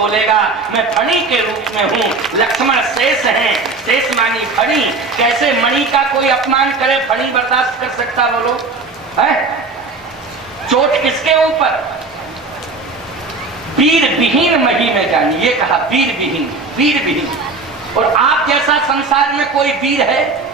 बोलेगा मैं फणी के रूप में हूँ, लक्ष्मण शेष हैं, शेष मानी फणी। कैसे मणि का कोई अपमान करे, फणी बर्दाश्त कर सकता बोलो है? चोट किसके ऊपर? वीर विहीन मही में जानी, ये कहा वीर विहीन, वीर विहीन। और आप जैसा संसार में कोई वीर है?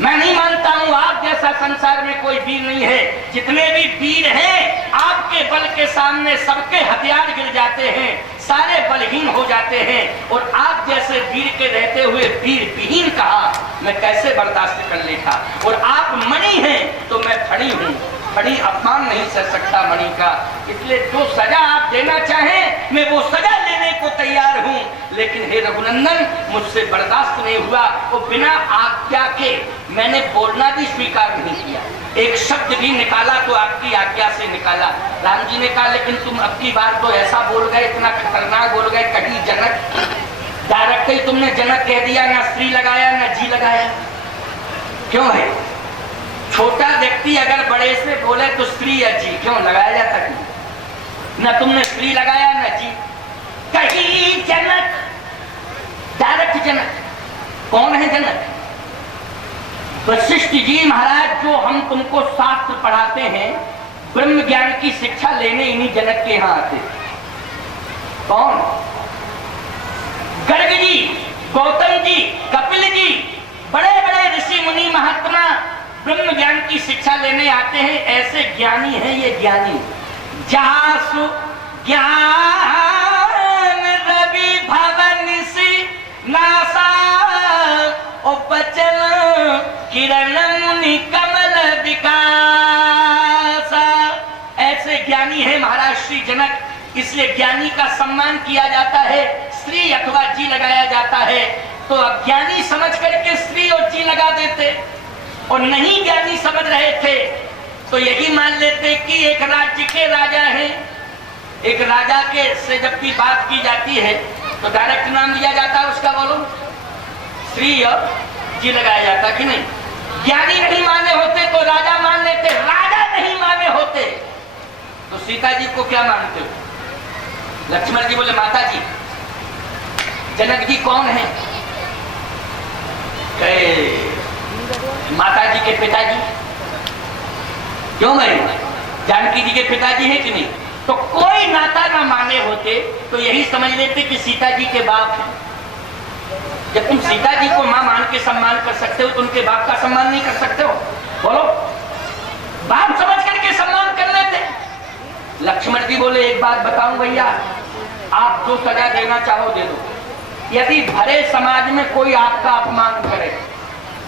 मैं नहीं मानता हूं आप जैसा संसार में कोई वीर नहीं है। जितने भी वीर हैं आपके बल के सामने सबके हथियार गिर जाते हैं, सारे बलहीन हो जाते हैं। और आप जैसे वीर के रहते हुए वीर विहीन कहा, मैं कैसे बर्दाश्त कर लेता? और आप मणि हैं तो मैं फणी हूं, फणी अपमान नहीं सह सकता मणि का। इसलिए जो सजा आप देना चाहें मैं वो सजा लेने को तैयार हूं, लेकिन हे रघुनंदन मुझसे बर्दाश्त नहीं हुआ। और बिना आज्ञा के मैंने बोलना भी स्वीकार नहीं किया, एक शब्द भी निकाला तो आपकी आज्ञा से निकाला। राम जी ने कहा लेकिन तुम अब की बार तो ऐसा बोल गए, इतना खतरनाक बोल गए, कहीं जनक डायरेक्ट ही तुमने जनक कह दिया, ना स्त्री लगाया ना जी लगाया। क्यों है? छोटा व्यक्ति अगर बड़े से बोले तो स्त्री या जी क्यों लगाया जाता? क्यों ना तुमने स्त्री लगाया ना जी, कहीं जनक, डायरेक्ट जनक। कौन है जनक? वशिष्ठ जी महाराज, जो हम तुमको शास्त्र पढ़ाते हैं, ब्रह्म ज्ञान की शिक्षा लेने इन्हीं जनक के यहाँ आते। कौन? गर्ग जी, गौतम जी, कपिल जी, बड़े बड़े ऋषि मुनि महात्मा ब्रह्म ज्ञान की शिक्षा लेने आते हैं। ऐसे ज्ञानी हैं ये ज्ञानी। जासु ज्ञान रवि भवन सी नासा बचन किरण मुनि कमल विकास। ऐसे ज्ञानी है महाराज श्री जनक, इसलिए ज्ञानी का सम्मान किया जाता है, स्त्री अथवा जी लगाया जाता है। तो अज्ञानी समझ करके स्त्री और जी लगा देते, और नहीं ज्ञानी समझ रहे थे तो यही मान लेते कि एक राज्य के राजा हैं। एक राजा के से जब भी बात की जाती है तो डायरेक्ट नाम लिया जाता है उसका, बोलो स्त्री और जी लगाया जाता कि नहीं? ज्ञानी नहीं माने होते तो राजा मान लेते, राजा नहीं माने होते तो सीता जी को क्या मानते हो? लक्ष्मण जी बोले माता जी। जनक जी कौन है? कहे माता जी के पिताजी। क्यों भाई? जानकी जी के पिताजी है कि नहीं? तो कोई नाता ना माने होते तो यही समझ लेते कि सीता जी के बाप हैं। जब तुम सीता जी को मां मान के सम्मान कर सकते हो तो उनके बाप का सम्मान नहीं कर सकते हो? बोलो, बाप समझ करके सम्मान कर लेते। लक्ष्मण जी बोले एक बात बताऊं भैया, आप जो सजा देना चाहो दे दो। यदि भरे समाज में कोई आपका अपमान करे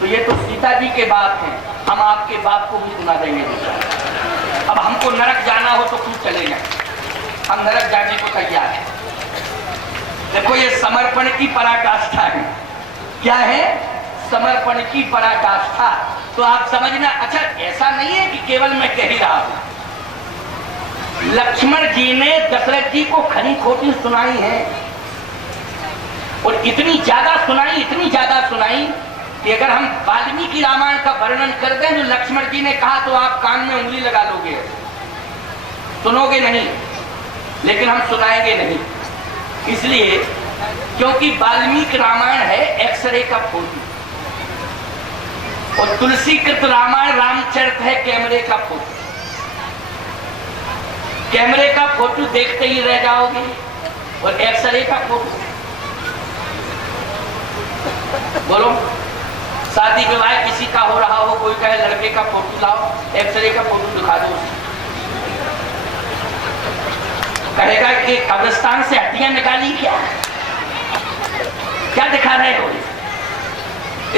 तो ये तो सीता जी के बाप हैं, हम आपके बाप को भी सुना देंगे। अब हमको नरक जाना हो तो खुद चले जाए, हम नरक जाने को तैयार हैं। देखो ये समर्पण की पराकाष्ठा है। क्या है? समर्पण की पराकाष्ठा। तो आप समझना। अच्छा, ऐसा नहीं है कि केवल मैं कह ही रहा हूं। लक्ष्मण जी ने दशरथ जी को खरी खोटी सुनाई है, और इतनी ज्यादा सुनाई, इतनी ज्यादा सुनाई कि अगर हम वाल्मीकि रामायण का वर्णन कर दें जो लक्ष्मण जी ने कहा तो आप कान में उंगली लगा लोगे, सुनोगे नहीं, लेकिन हम सुनाएंगे नहीं। इसलिए क्योंकि वाल्मीकि रामायण है एक्सरे का फोटो, और तुलसीकृत रामायण रामचरित है कैमरे का फोटो। कैमरे का फोटो देखते ही रह जाओगे, और एक्सरे का फोटो बोलो, शादी विवाह किसी का हो रहा हो, कोई कहे लड़के का फोटो लाओ, एक्सरे का फोटो दिखा दो, कहेगा कि कब्रिस्तान से हड्डियां निकाली क्या दिखा रहे हो?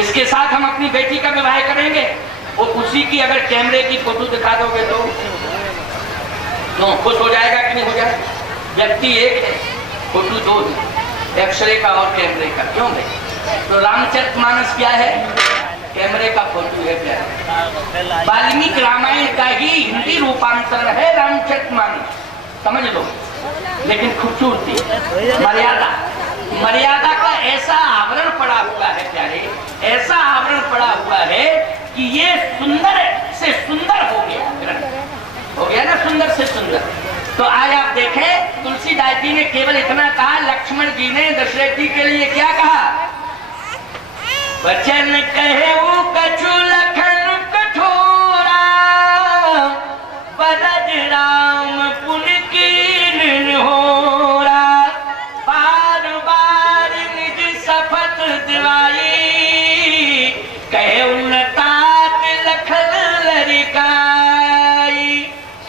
इसके साथ हम अपनी बेटी का विवाह करेंगे, और उसी की अगर कैमरे की फोटो दिखा दोगे तो खुश हो जाएगा कि नहीं हो जाएगा? व्यक्ति एक है, फोटो दो है, एक्सरे का और कैमरे का। क्यों भाई? तो रामचरितमानस क्या है? कैमरे का फोटो है। क्या? वाल्मीकि रामायण का ही हिंदी रूपांतर है रामचरितमानस, समझ लो। लेकिन खूबसूरती, मर्यादा, मर्यादा का ऐसा आवरण पड़ा हुआ है प्यारे, ऐसा आवरण पड़ा हुआ है कि ये सुंदर से सुंदर हो गया ना, सुंदर से सुंदर। तो आज आप देखें तुलसीदास जी ने केवल इतना कहा, लक्ष्मण जी ने दशरथ जी के लिए क्या कहा? वचन कहे वो कछु लखन कठोरा, बरज राम पुन कीन होरा, बार बार निज शपथ दिवाई, कहे उन्नतात लखन लरिकाई।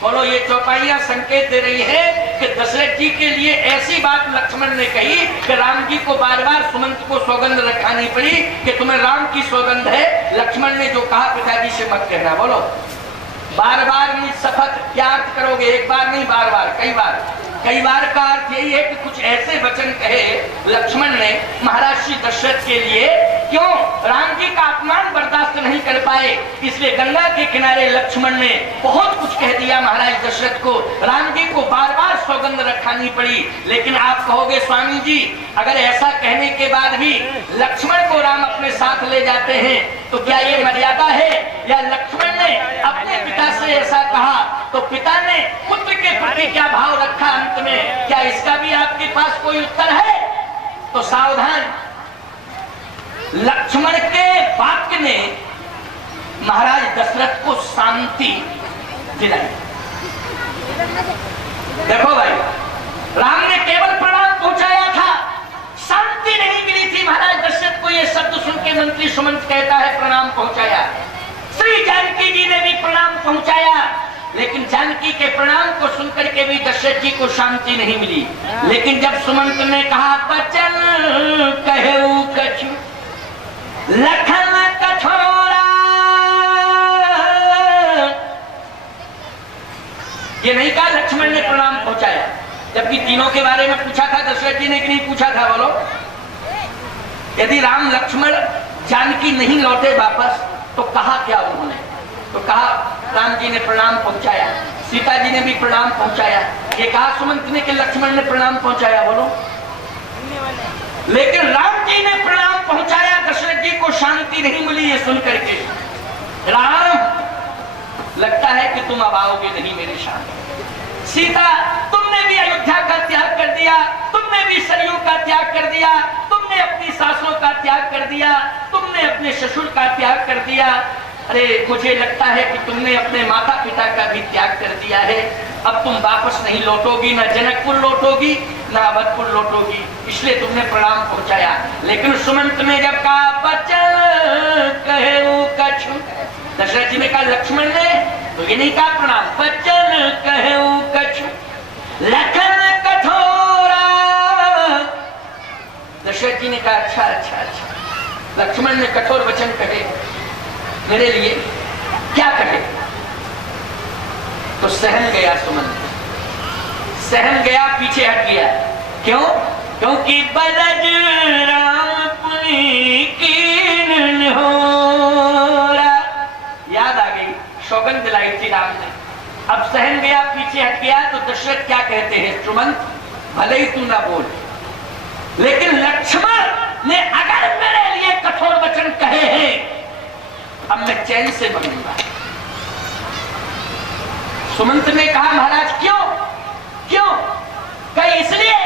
बोलो, ये चौपाइयां संकेत दे रही है कि दशरथ जी के लिए ऐसी बात लक्ष्मण ने कही कि राम जी को बार बार सुमंत को सौगंध रखानी पड़ी कि तुम्हें राम की सौगंध है। लक्ष्मण ने जो कहा पिताजी से मत कहना। बोलो, बार बार निज शपथ क्या अर्थ करोगे? एक बार नहीं, बार बार, कई बार। कई बार का अर्थ यही है कि कुछ ऐसे वचन कहे लक्ष्मण ने महाराज श्री दशरथ के लिए। क्यों? राम जी का अपमान बर्दाश्त नहीं कर पाए, इसलिए गंगा के किनारे लक्ष्मण ने बहुत कुछ कह दिया महाराज दशरथ को। राम जी को बार बार सौगंध रखानी पड़ी। लेकिन आप कहोगे स्वामी जी, अगर ऐसा कहने के बाद भी लक्ष्मण को राम अपने साथ ले जाते हैं तो क्या ये मर्यादा है? या लक्ष्मण ने अपने पिता से ऐसा कहा तो पिता ने पुत्र के प्रति क्या भाव रखा अंत में? क्या इसका भी आपके पास कोई उत्तर है? तो सावधान, लक्ष्मण के वाक्य ने महाराज दशरथ को शांति दिलाई। देखो भाई, राम ने केवल प्रणाम पहुंचाया था, शांति नहीं मिली थी। महाराज दशरथ को यह शब्द सुन के मंत्री सुमंत कहता है प्रणाम पहुंचाया। श्री जानकी जी ने भी प्रणाम पहुंचाया, लेकिन जानकी के प्रणाम को सुनकर के भी दशरथ जी को शांति नहीं मिली। लेकिन जब सुमंत ने कहा बचन कहेऊ कछु लखन कठोरा, ये नहीं कहा लक्ष्मण ने प्रणाम पहुंचाया, जबकि तीनों के बारे में पूछा था दशरथ जी ने कि नहीं पूछा था? बोलो, यदि राम लक्ष्मण जानकी नहीं लौटे वापस तो कहा क्या उन्होंने? तो कहा राम जी ने प्रणाम पहुंचाया, सीता जी ने भी प्रणाम पहुंचाया। ये कहा सुमंत ने कि लक्ष्मण ने प्रणाम पहुंचाया। बोलो, लेकिन राम जी ने प्रणाम पहुंचाया, दशरथ जी को शांति नहीं मिली ये सुनकर के। राम, लगता है कि तुम अब आओगे नहीं मेरे साथ। सीता, तुमने भी अयोध्या का त्याग कर दिया, तुमने भी सरयू का त्याग कर दिया, तुमने अपनी सासों का त्याग कर दिया, तुमने अपने ससुर का त्याग कर दिया। अरे मुझे लगता है कि तुमने अपने माता पिता का भी त्याग कर दिया है। अब तुम वापस नहीं लौटोगी, ना जनकपुर लौटोगी, ना अवधपुर लौटोगी, इसलिए तुमने प्रणाम पहुंचाया। लेकिन सुमंत ने जब कहा बचन कहेऊ कछु, दशरथ जी ने कहा लक्ष्मण ने, तो ये नहीं कहा प्रणाम, बचन कहेऊ कछु लखन कठोरा। दशरथ जी ने कहा अच्छा अच्छा अच्छा, लक्ष्मण ने कठोर वचन कहे मेरे लिए, क्या कहे? तो सहन गया सुमंत, सहन गया, पीछे हट गया। क्यों? क्योंकि बरज राम पुनि कीन होरा, याद आ गई, सौगंध दिलाई थी राम ने। अब सहन गया, पीछे हट गया, तो दशरथ क्या कहते हैं? सुमंत, भले ही तू ना बोल, लेकिन लक्ष्मण ने अगर मेरे लिए कठोर वचन कहे हैं, अब मैं चैन से बनूंगा। सुमंत ने कहा महाराज क्यों? क्यों? कहीं इसलिए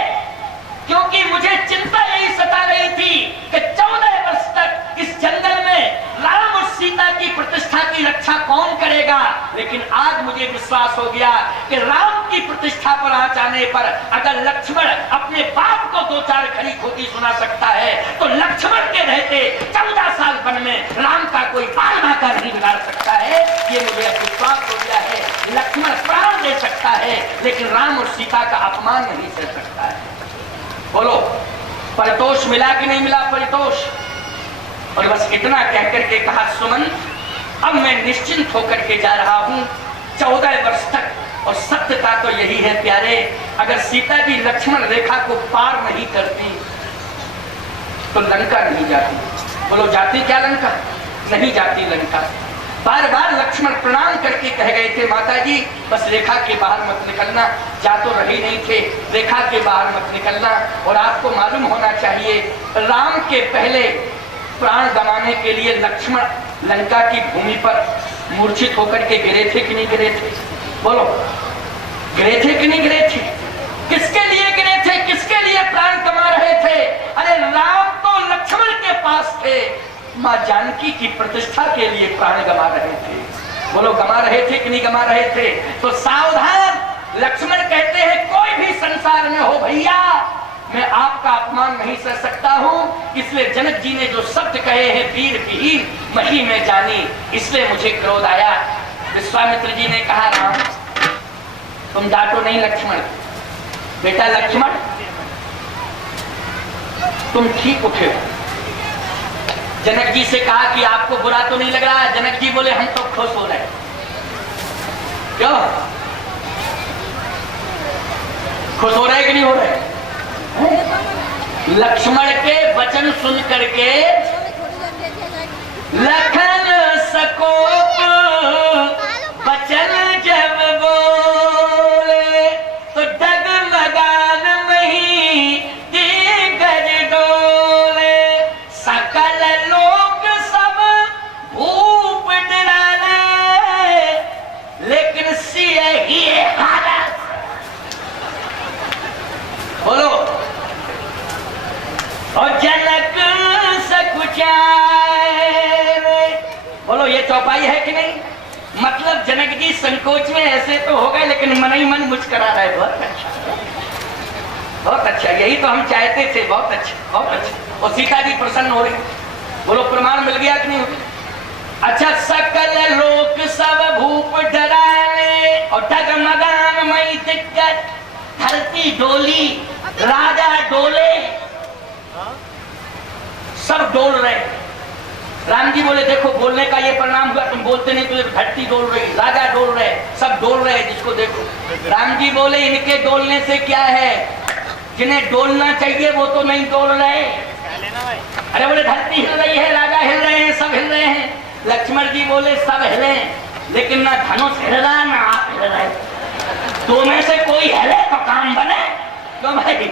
क्योंकि मुझे चिंता यही सता रही थी कि 14 वर्ष तक इस जंगल में राम और सीता की प्रतिष्ठा की रक्षा कौन करेगा। लेकिन आज मुझे विश्वास हो गया कि राम की प्रतिष्ठा पर आ जाने पर अगर लक्ष्मण अपने बाप को 2-4 खरी खोटी सुना सकता है, तो लक्ष्मण के रहते 14 साल वन में राम का कोई बाल बाका नहीं बिगाड़ सकता है। ये मुझे अब विश्वास हो गया है। लक्ष्मण प्राण दे सकता है, लेकिन राम और सीता का अपमान नहीं सह सकता है। बोलो, परितोष मिला कि नहीं मिला? परितोष। और बस इतना कहकर के कहा सुमंत, अब मैं निश्चिंत होकर के जा रहा हूं 14 वर्ष तक। और सत्यता तो यही है प्यारे, अगर सीता जी लक्ष्मण रेखा को पार नहीं करती तो लंका नहीं जाती। बोलो, जाती क्या लंका? नहीं जाती लंका। बार बार लक्ष्मण प्रणाम करके कह गए थे माता जी बस रेखा के बाहर मत निकलना। जा तो रही नहीं थे, रेखा के बाहर मत निकलना। और आपको मालूम होना चाहिए, राम के पहले प्राण गंवाने के लिए लक्ष्मण लंका की भूमि पर मूर्छित होकर के गिरे थे कि नहीं गिरे थे? बोलो, गिरे थे कि नहीं गिरे थे? किसके लिए गिरे थे? किसके लिए प्राण कमा रहे थे? अरे राम तो लक्ष्मण के पास थे, मां जानकी की प्रतिष्ठा के लिए प्राण गमा रहे थे। बोलो गमा रहे थे कि नहीं गमा रहे थे? तो सावधान, लक्ष्मण कहते हैं कोई भी संसार में हो भैया, मैं आपका अपमान नहीं सह सकता हूं। इसलिए जनक जी ने जो शब्द कहे हैं वीर विहीन मही में जानी, इसलिए मुझे क्रोध आया। विश्वामित्र जी ने कहा राम तुम डांटो नहीं लक्ष्मण, बेटा लक्ष्मण तुम ठीक उठे हो। जनक जी से कहा कि आपको बुरा तो नहीं लग रहा? जनक जी बोले हम तो खुश हो रहे। क्यों खुश हो रहे कि नहीं हो रहे? लक्ष्मण के वचन सुन करके लखन सकोप वचन जब बोले तो डगमगान मही दिग्गज डोले, सकल लोग सब भूप डराने लेकिन सियही हालत। बोलो और जनक सकुचाए। बोलो ये चौपाई है कि नहीं? मतलब जनक जी संकोच में ऐसे तो हो गए लेकिन मन ही मन मुस्कुरा रहे। बहुत अच्छा, बहुत अच्छा, यही तो हम चाहते थे। बहुत अच्छा, बहुत अच्छा। और सीता जी प्रसन्न हो रही। बोलो प्रमाण मिल गया कि नहीं? अच्छा, सकल लोक सब भूप डराने और डगमगान मई दिग्गज, धरती डोली राजा डोले, सब डोल रहे। राम जी बोले देखो बोलने का ये परिणाम हुआ, तुम बोलते नहीं तो धरती डोल रही, राजा डोल रहे, सब डोल रहे जिसको देखो। राम जी बोले इनके डोलने से क्या है, जिन्हें डोलना चाहिए वो तो नहीं डोल रहे। अरे बोले धरती हिल रही है, राजा हिल रहे हैं, सब हिल रहे हैं। लक्ष्मण जी बोले सब हिले लेकिन ना धनुष हिल रहा ना आप हिल रहे, दो में से कोई हिले तो काम बने। तो भाई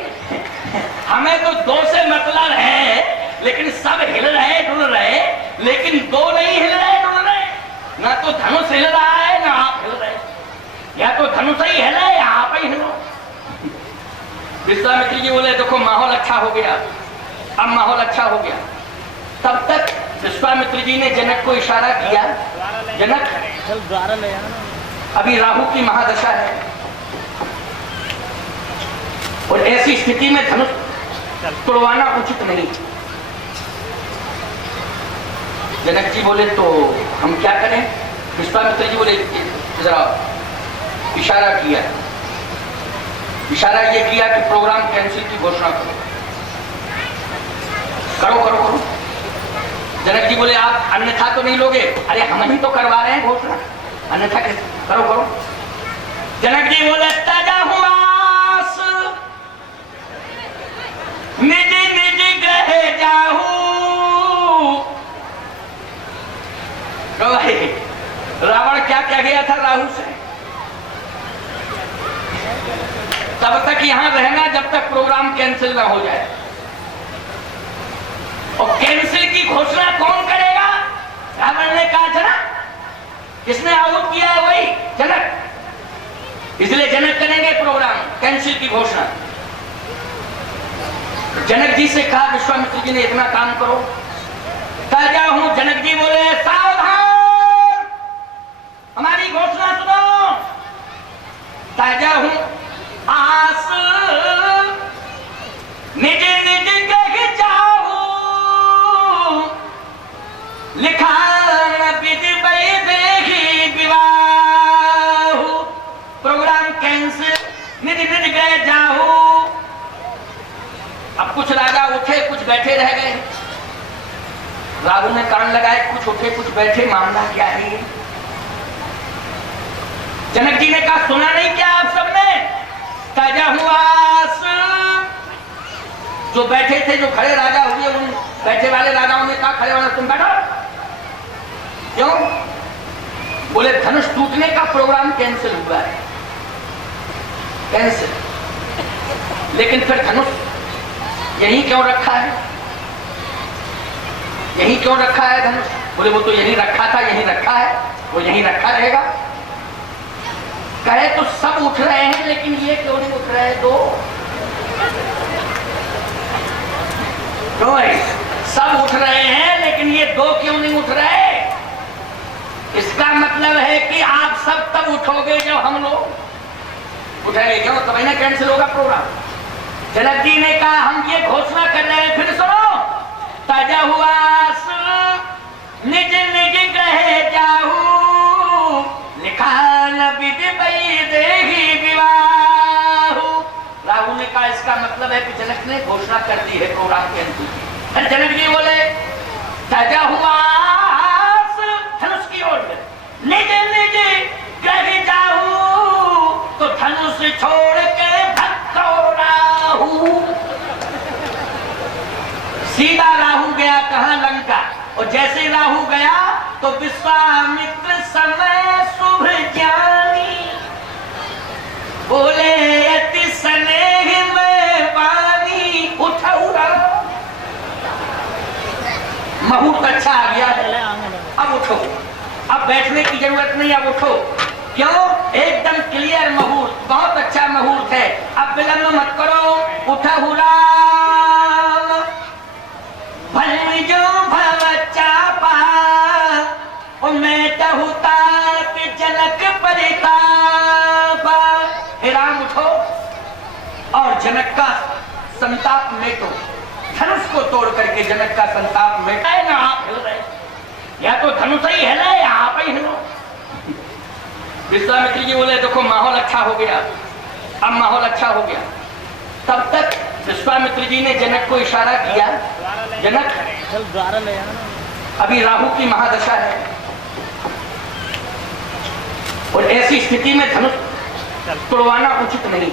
हमें तो दो से मतलब है लेकिन सब हिल रहे डुल रहे, लेकिन दो नहीं हिल रहे डुल रहे। ना तो धनुष हिल रहा है ना आप हिल रहे, या तो धनुष ही हिले या आप ही हिलो। विश्वामित्र जी बोले देखो माहौल अच्छा हो गया, अब माहौल अच्छा हो गया। तब तक विश्वामित्र जी ने जनक को इशारा किया, जनक अभी राहु की महादशा है और ऐसी स्थिति में धनुष तोड़वाना उचित नहीं। जनक जी बोले तो हम क्या करें? विश्वामित्र जी बोले जरा इशारा किया, इशारा ये किया कि प्रोग्राम कैंसिल की घोषणा करो। करो करो करो। जनक जी बोले आप अन्यथा तो नहीं लोगे? अरे हम ही तो करवा रहे हैं घोषणा, अन्यथा कैसे? करो करो। जनक जी बोले ताजा हुआ निज निज ग्रह जाहू। तो भाई रावण क्या कह गया था राहु से, तब तक यहां रहना जब तक प्रोग्राम कैंसिल ना हो जाए। और कैंसिल की घोषणा कौन करेगा? रावण ने कहा जनक, किसने आहुत किया है वही जनक, इसलिए जनक करेंगे प्रोग्राम कैंसिल की घोषणा। जनक जी से कहा विश्वामित्र जी ने इतना काम करो, ताजा हूं। जनक जी बोले सावधान, हमारी घोषणा सुनो। ताजा हूं आस निज निज गह जाहू, लिखा विधि देखी विवाह। प्रोग्राम कैंसिल, निज निज गह जाहू। अब कुछ राजा उठे कुछ बैठे रह गए। राहु ने कान लगाए, कुछ उठे कुछ बैठे, मामला क्या है? जनक जी ने कहा सुना नहीं क्या आप सबने? ताजा हुआ जो बैठे थे, जो खड़े राजा हुए, उन बैठे वाले राजाओं ने कहा खड़े वाले तुम बैठो। क्यों? बोले धनुष टूटने का प्रोग्राम कैंसिल हुआ है, कैंसिल। लेकिन फिर धनुष यही क्यों रखा है? यही क्यों रखा है धनुष? बोले वो तो यही रखा था, यही रखा है, वो यही रखा रहेगा। कहे तो सब उठ रहे हैं, लेकिन ये क्यों नहीं उठ रहे? दो क्यों है? सब उठ रहे हैं, लेकिन ये दो क्यों नहीं उठ रहे? इसका मतलब है कि आप सब तब उठोगे जब हम लोग उठेंगे। क्यों? तभी ना कैंसिल होगा प्रोग्राम। जनक जी ने कहा हम ये घोषणा कर रहे हैं, फिर सुनो। ताजा हुआ निज निज ग्रह जाहू, लिखा न विधि बई देही विवाहु। राहु ने कहा इसका मतलब है कि जनक ने घोषणा कर दी है प्रोग्राम के अंत। जनक जी बोले ताजा हुआ धनुष की ओर निज निज ग्रह जाहू, तो धनुष छोड़ के भक्तो राहु। सीधा राहु गया कहां? लंका। और जैसे राहु गया तो विश्वामित्र समय शुभ ज्ञानी, बोले अति स्नेह में वाणी, उठा मुहूर्त अच्छा आ गया है, अब उठो, अब बैठने की जरूरत नहीं, अब उठो। क्यों? एकदम क्लियर मुहूर्त, बहुत अच्छा मुहूर्त है, अब विलंब मत करो। उठा हुआ भल जो भव चापा, और मैं तहुता जनक परितापा। हे राम उठो और जनक का संताप मेटो। धनुष को तोड़ करके जनक का संताप मेटाए ना। आप हिल रहे, या तो धनुष ही हिले या आप ही हिलो। विश्वामित्र जी बोले देखो माहौल अच्छा हो गया, अब माहौल अच्छा हो गया। तब तक विश्वामित्र जी ने जनक को इशारा किया, जनक अभी राहु की महादशा है और ऐसी स्थिति में धनुष तोड़वाना उचित नहीं।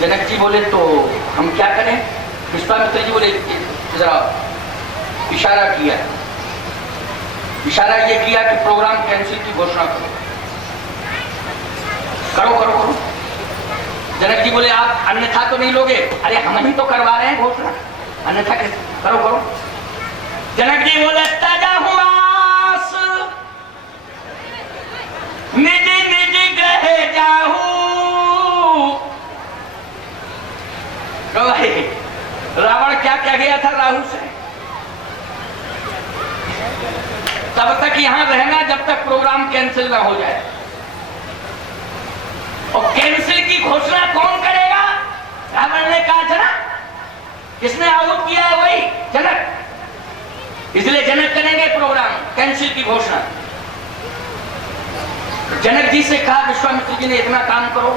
जनक जी बोले तो हम क्या करें? विश्वामित्र जी बोले जरा इशारा किया, इशारा ये किया कि प्रोग्राम कैंसिल की घोषणा करो। करो करो करो। जनक जी बोले आप अन्यथा तो नहीं लोगे? अरे हम ही तो करवा रहे हैं घोषणा, अन्यथा कैसे? करो करो। जनक जी बोले ताजा हुआ निज निज ग्रह जाहू। रावण क्या कह गया था राहु से? तब तक यहां रहना जब तक प्रोग्राम कैंसिल ना हो जाए। और कैंसिल की घोषणा कौन करेगा? रावण ने कहा जनक। किसने आरोप किया है? वही जनक। इसलिए जनक करेंगे प्रोग्राम कैंसिल की घोषणा। जनक जी से कहा विश्वामित्र जी ने इतना काम करो,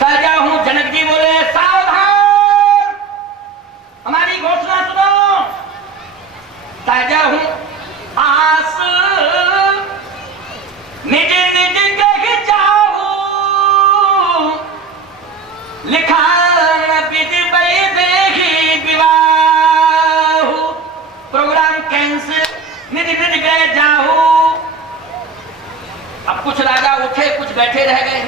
ताजा हूं। जनक जी बोले सावधान, हमारी घोषणा सुनो। ताजा हूं आस निज निज ग्रह जाहू, लिखा विधि बई देही विवाहु। प्रोग्राम कैंसिल, निज निज ग्रह जाहू। अब कुछ राजा उठे, कुछ बैठे रह गए।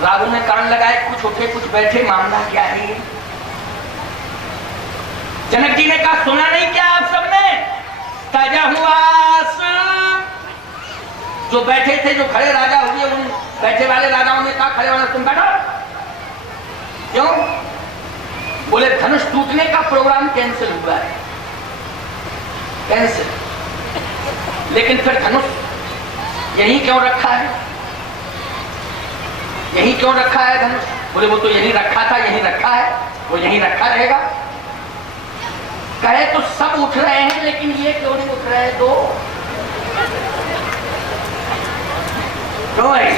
राहु ने कान लगाए, कुछ उठे कुछ बैठे। मामला क्या है? जनक जी ने कहा सुना नहीं क्या आप सबने? ताजा हुआ जो बैठे थे, जो खड़े राजा हुए, उन बैठे वाले राजाओं ने कहा खड़े वाला तुम बैठो। क्यों? बोले धनुष टूटने का प्रोग्राम कैंसिल हुआ है। कैंसिल। लेकिन फिर धनुष यही क्यों रखा है? यही क्यों रखा है धनुष? बोले वो तो यही रखा था, यही रखा है, वो यही रखा रहेगा। कहे तो सब उठ रहे हैं, लेकिन ये क्यों नहीं उठ रहे? दो क्यों है?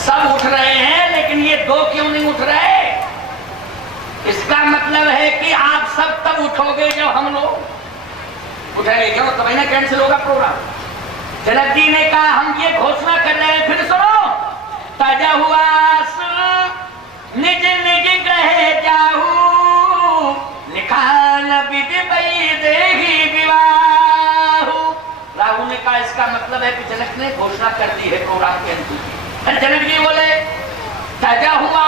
सब उठ रहे हैं, लेकिन ये दो क्यों नहीं उठ रहे? इसका मतलब है कि आप सब तब उठोगे जब हम लोग उठेंगे। क्यों? तभी ना कैंसिल होगा प्रोग्राम। जनक जी ने कहा हम ये घोषणा कर रहे हैं, फिर सुनो। ताजा हुआ निज निज ग्रह जाहू, लिखा न विधि बई देही विवाहु। राहु ने कहा इसका मतलब है कि जनक ने घोषणा कर दी है प्रोग्राम के अंत। जनक जी बोले ताजा हुआ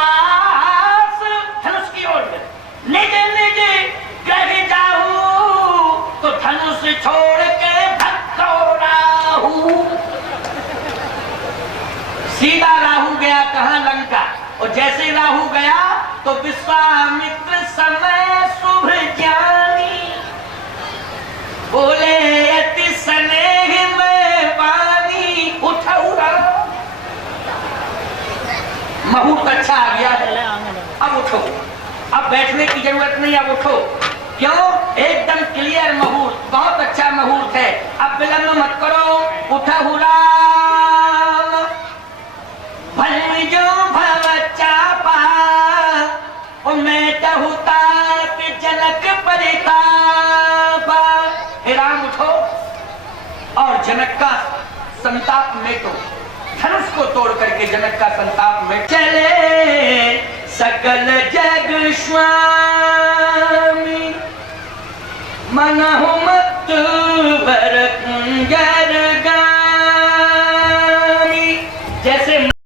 धनुष की ओर निज निज ग्रह जाहू, तो धनुष छोड़ के भक्तो राहु। कहां लंका। और जैसे राहु गया तो विश्वामित्र समय शुभ ज्ञानी बोले अति स्नेह में वाणी उठा मुहूर्त अच्छा आ गया है, अब उठो, अब बैठने की जरूरत नहीं, अब उठो। क्यों? एकदम क्लियर मुहूर्त, बहुत अच्छा मुहूर्त है, अब विलंब मत करो, उठा राम भल जो भव चापा और मैं टहुता कि जनक परितापा। हे राम उठो और जनक का संताप मेटो, धनुष को तोड़ करके जनक का संताप में चले सकल जग स्वामी मनहु मत वर कुंजर